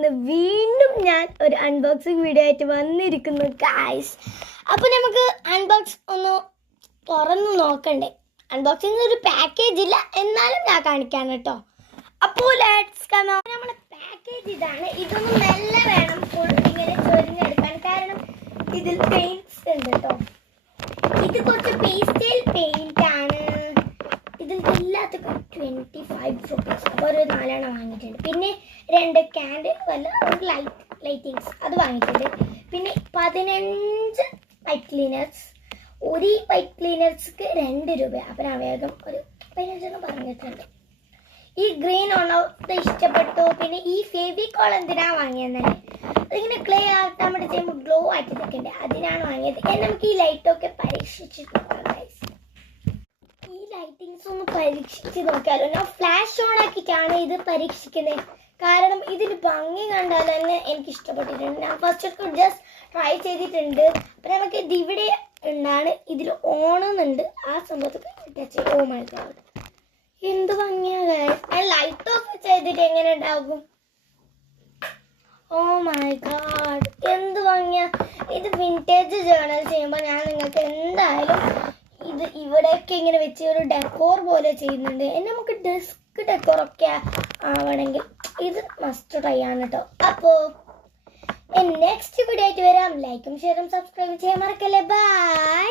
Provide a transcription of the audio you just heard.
ഇന്ന് വീണ്ടും ഞാൻ ഒരു അൺബോക്സിങ് വീഡിയോ ആയിട്ട് വന്നിരിക്കുന്നു ഗൈസ്. അപ്പോൾ നമുക്ക് അൺബോക്സ് ഒന്ന് തുറന്ന് നോക്കണ്ടേ. അൺബോക്സിങ് ഒരു പാക്കേജ് ഇല്ല, എന്നാലും ഞാൻ കാണിക്കാൻ കേട്ടോ. അപ്പോൾ ലെറ്റ്സ് കം ഓൺ. നമ്മുടെ പാക്കേജ് ഇതാണ്. ഇതൊന്നും നല്ല വേണം ഫുൾ ഇങ്ങനെ ചൊരിഞ്ഞെടുക്കാൻ, കാരണം ഇതിൽ പെയിന്റ്സ് ഉണ്ട് കേട്ടോ. ഇത് കുറച്ച് പേസ്റ്റൽ പെയിന്റ് ആണ്. ഇതിൻ്റെ എല്ലാത്തിനും 25 റുപ്പീസ്. അപ്പോൾ ഒരു 4 വാങ്ങിയിട്ടുണ്ട്. പിന്നെ 2 ക്യാൻഡിൽ ഒരു ലൈറ്റിങ്സ് അത് വാങ്ങിയിട്ടുണ്ട്. പിന്നെ 15 വൈറ്റ് ക്ലീനേഴ്സ്. ഒരു വൈറ്റ് ക്ലീനേഴ്സ്ക്ക് 2 രൂപ. അപ്പോൾ ഞാൻ വേഗം ഒരു 15 പറഞ്ഞിട്ടുണ്ട്. ഈ ഗ്രീൻ ഒന്നത് ഇഷ്ടപ്പെട്ടു. പിന്നെ ഈ ഫെവിക്കോൾ എന്തിനാണ് വാങ്ങിയെന്നല്ലേ, അതിങ്ങനെ ക്ലേ ആക്കാൻ വേണ്ടി ചെയ്യുമ്പോൾ ഗ്ലോ ആക്കി നിൽക്കണ്ടേ, അതിനാണ് വാങ്ങിയത്. നമുക്ക് ഈ ലൈറ്റൊക്കെ പരീക്ഷിച്ചിട്ട് നോക്കാം ഗൈസ്. ഈ ലൈറ്റിങ്സ് ഒന്ന് പരീക്ഷിച്ച് നോക്കിയാലോ. ഞാൻ ഫ്ലാഷ് ഓൺ ആക്കിയിട്ടാണ് ഇത് പരീക്ഷിക്കുന്നത്, കാരണം ഇതിൽ ഭംഗി കണ്ടാൽ തന്നെ എനിക്ക് ഇഷ്ടപ്പെട്ടിട്ടുണ്ട്. ഞാൻ ഫസ്റ്റ് ജസ്റ്റ് ട്രൈ ചെയ്തിട്ടുണ്ട്. അപ്പം നമുക്ക് ഇത് ഇവിടെ ഉണ്ടാണ്, ഇതിൽ ഓണമെന്നുണ്ട്. ആ സംഭവത്തിൽ ടച്ച് ചെയ്ത് ഓ മൈ ഗോഡ്, എന്ത് ഭംഗിയാണ്. ലൈറ്റ് ഓഫ് ചെയ്തിട്ട് എങ്ങനെ ഉണ്ടാകും? ഓ മൈ ഗോഡ്, എന്ത് ഭംഗിയാ. ഇത് വിൻറ്റേജ് ജേർണൽ ചെയ്യുമ്പോൾ ഞാൻ നിങ്ങൾക്ക് എന്തായാലും ഇത് ഇവിടെയൊക്കെ ഇങ്ങനെ വെച്ച് ഒരു ഡെക്കോർ പോലെ ചെയ്യുന്നുണ്ട്. നമുക്ക് ഡെസ്ക് ഡെക്കോറൊക്കെ ആവണമെങ്കിൽ ഇത് മസ്റ്റ് ട്രൈ ആണ് കേട്ടോ. അപ്പോൾ നെക്സ്റ്റ് വീഡിയോ ആയിട്ട് വരാം. ലൈക്കും ഷെയറും സബ്സ്ക്രൈബും ചെയ്യാൻ മറക്കല്ലേ. ബൈ.